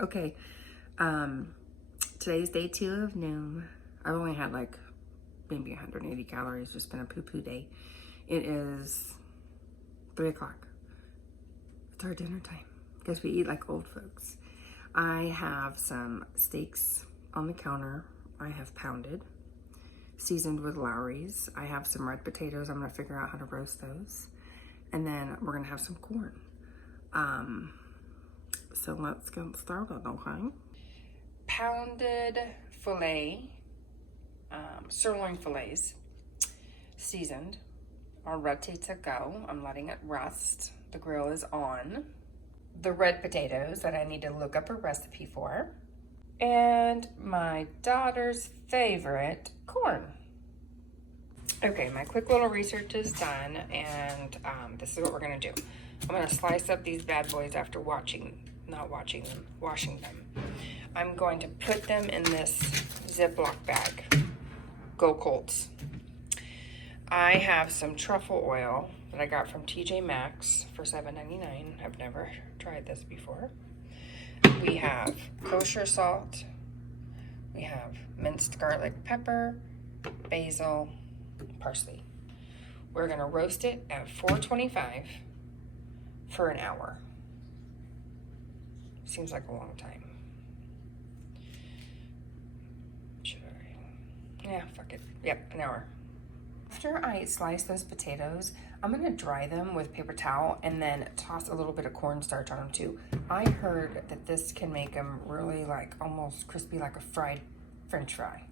Okay, today's day 2 of Noom. I've only had like maybe 180 calories, just been a poo-poo day. It is 3 o'clock. It's our dinner time because we eat like old folks. I have some steaks on the counter. I have pounded, seasoned with Lowry's. I have some red potatoes. I'm gonna figure out how to roast those. And then we're gonna have some corn. So let's get started, okay? Pounded filet, sirloin fillets, seasoned, are ready to go. I'm letting it rest. The grill is on. The red potatoes that I need to look up a recipe for. And my daughter's favorite, corn. Okay, my quick little research is done, and this is what we're gonna do. I'm gonna slice up these bad boys after washing them. I'm going to put them in this Ziploc bag. Go Colts. I have some truffle oil that I got from TJ Maxx for $7.99. I've never tried this before. We have kosher salt. We have minced garlic pepper, basil, parsley. We're gonna roast it at 425 for an hour. Seems like a long time. Should I? Yeah, fuck it. Yep, an hour. After I slice those potatoes, I'm gonna dry them with paper towel and then toss a little bit of cornstarch on them too. I heard that this can make them really like almost crispy like a fried French fry.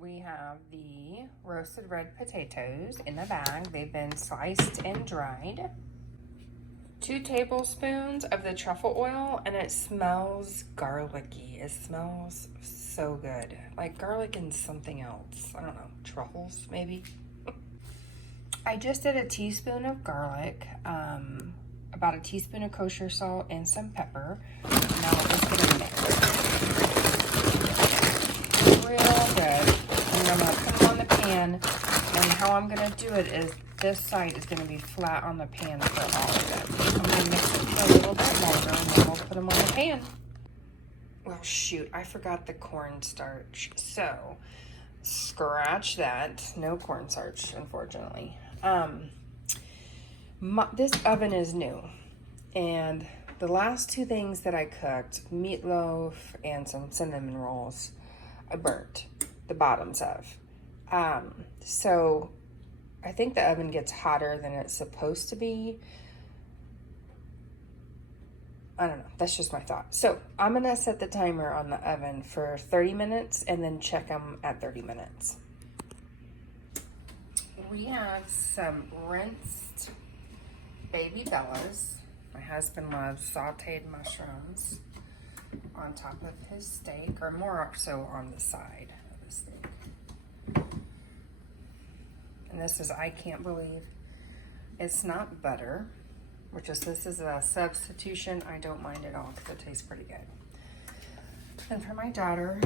We have the roasted red potatoes in the bag. They've been sliced and dried. 2 tablespoons of the truffle oil, and it smells garlicky. It smells so good. Like garlic and something else. I don't know, truffles maybe? I just did a teaspoon of garlic, about a teaspoon of kosher salt, and some pepper. Now we'll just get it mixed. Real good. And I'm gonna put them on the pan, and how I'm gonna do it is this side is gonna be flat on the pan for all of it. I'm gonna mix it for a little bit longer, and then we'll put them on the pan. Well, shoot, I forgot the cornstarch. So, scratch that. No cornstarch, unfortunately. This oven is new, and the last 2 things that I cooked, meatloaf and some cinnamon rolls, I burnt the bottoms of. So I think the oven gets hotter than it's supposed to be. I don't know, that's just my thought. So I'm gonna set the timer on the oven for 30 minutes and then check them at 30 minutes. We have some rinsed baby bellas. My husband loves sauteed mushrooms on top of his steak, or more so on the side of the steak. And this is, I can't believe it's not butter, which is, this is a substitution. I don't mind at all because it tastes pretty good. And for my daughter,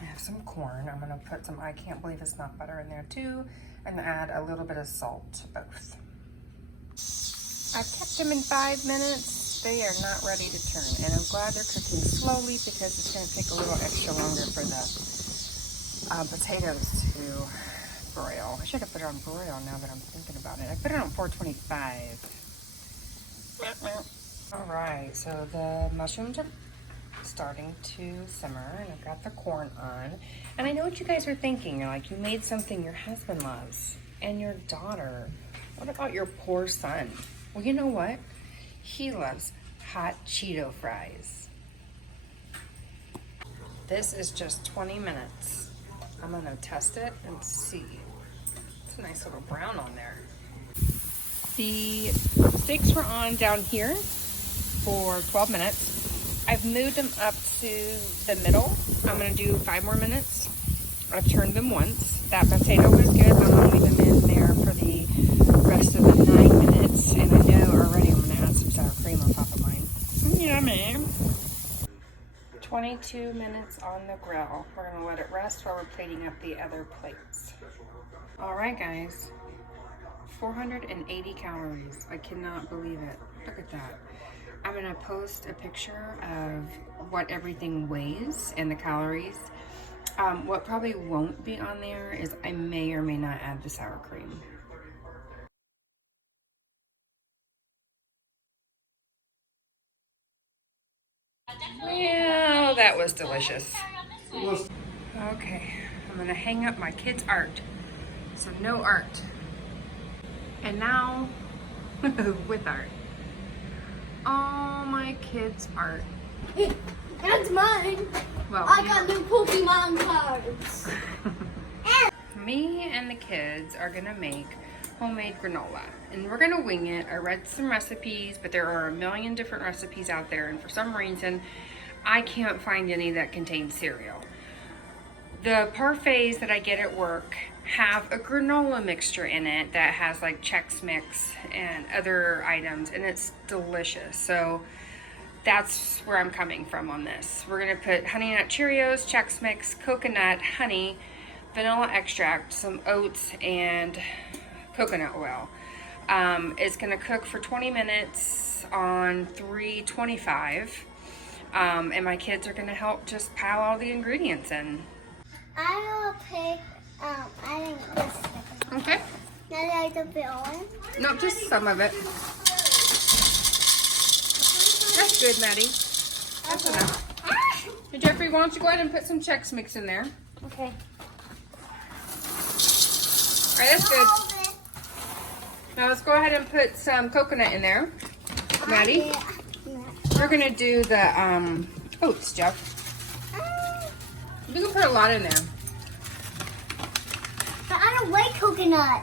I have some corn. I'm gonna put some, I can't believe it's not butter in there too, and add a little bit of salt to both. I've kept them in 5 minutes. They are not ready to turn, and I'm glad they're cooking slowly because it's gonna take a little extra longer for the potatoes to broil. I should have put it on broil now that I'm thinking about it. I put it on 425. All right, so the mushrooms are starting to simmer, and I've got the corn on. And I know what you guys are thinking. You're like, you made something your husband loves and your daughter. What about your poor son? Well, you know what? He loves hot Cheeto fries. This is just 20 minutes. I'm gonna test it and see. It's a nice little brown on there. The steaks were on down here for 12 minutes. I've moved them up to the middle. I'm gonna do 5 more minutes. I've turned them once. That potato was good. I'm gonna leave them in there for the rest of the 9 minutes. And I know already I'm gonna add some sour cream on top of mine. Yummy. 22 minutes on the grill. We're gonna let it rest while we're plating up the other plates. All right, guys. 480 calories. I cannot believe it. Look at that. I'm gonna post a picture of what everything weighs and the calories. What probably won't be on there is I may or may not add the sour cream. Well, that was delicious. Okay, I'm gonna hang up my kids' art. So no art. And now, with art. All my kids' art. That's mine. Well, I got new Pokemon cards. Me and the kids are gonna make homemade granola, and we're gonna wing it. I read some recipes, but there are a million different recipes out there, and for some reason I can't find any that contain cereal. The Parfaits that I get at work have a granola mixture in it that has like Chex Mix and other items, and it's delicious. So that's where I'm coming from on this. We're gonna put Honey Nut Cheerios, Chex Mix, coconut, honey, vanilla extract, some oats, and coconut oil. It's gonna cook for 20 minutes on 325. And my kids are gonna help just pile all the ingredients in. I will pick, I think this. Okay. Now I the bill. No, just some of it. That's good, Maddie. That's enough. Hey, Jeffrey, why don't you go ahead and put some Chex Mix in there? Okay. All right, that's good. Now let's go ahead and put some coconut in there. Maddie, we're gonna do the oats, Jeff. You can put a lot in there. But I don't like coconut.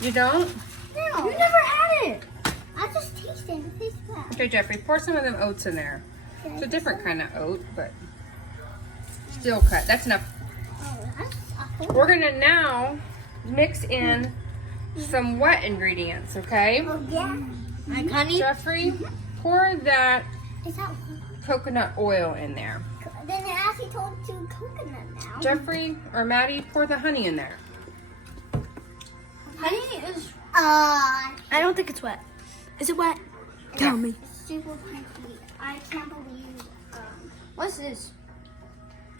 You don't? No. You never had it. I just tasted it. It tastes bad. Okay, Jeffrey, pour some of them oats in there. It's a different kind of oat, but still cut. That's enough. Oh, that's awful. We're gonna now mix in some wet ingredients, okay? Oh, yeah. Like honey? Jeffrey, pour that Is that coconut oil in there. Then it actually told you coconut now. Jeffrey or Maddie, pour the honey in there. Honey is... I don't think it's wet. Is it wet? Tell me. Super picky. I can't believe... what's this?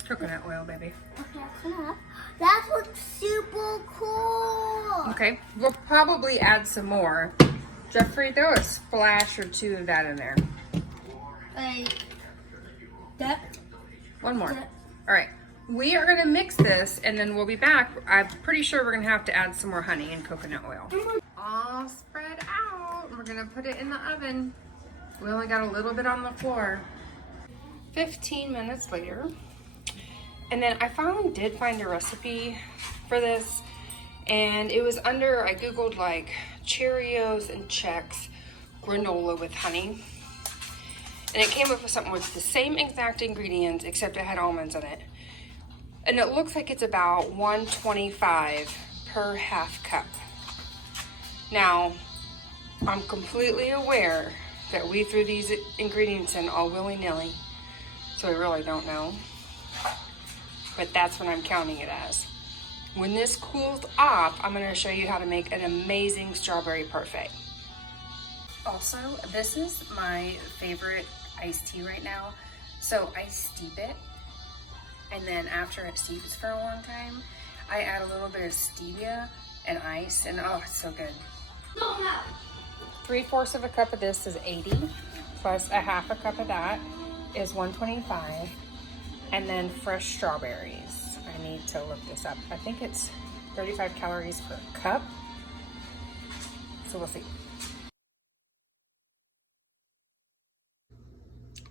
Coconut oil, baby. Okay, coconut. That looks super cool. Okay, we'll probably add some more. Jeffrey, throw a splash or two of that in there. Like that? One more. All right, we are gonna mix this and then we'll be back. I'm pretty sure we're gonna have to add some more honey and coconut oil. All spread out. We're gonna put it in the oven. We only got a little bit on the floor. 15 minutes later. And then I finally did find a recipe for this, and it was under, I Googled like Cheerios and Chex granola with honey. And it came up with something with the same exact ingredients, except it had almonds in it. And it looks like it's about 125 per half cup. Now, I'm completely aware that we threw these ingredients in all willy-nilly, so we really don't know. But that's what I'm counting it as. When this cools off, I'm gonna show you how to make an amazing strawberry parfait. Also, this is my favorite iced tea right now. So I steep it, and then after it steeps for a long time, I add a little bit of stevia and ice, and oh, it's so good. 3/4 of a cup of this is 80, plus a half a cup of that is 125, and then fresh strawberries. I need to look this up. I think it's 35 calories per cup, so we'll see.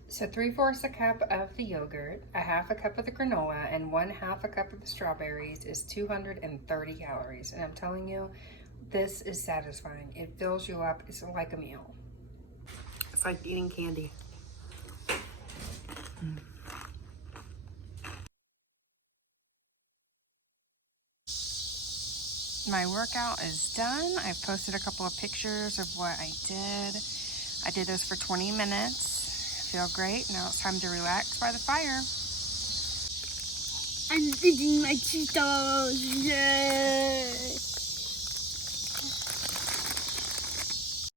So 3/4 a cup of the yogurt, a half a cup of the granola, and 1/2 a cup of the strawberries is 230 calories. And I'm telling you, this is satisfying. It fills you up. It's like a meal. It's like eating candy. My workout is done. I've posted a couple of pictures of what I did. I did this for 20 minutes. Feel great. Now it's time to relax by the fire. I'm eating my Cheetos. Yay!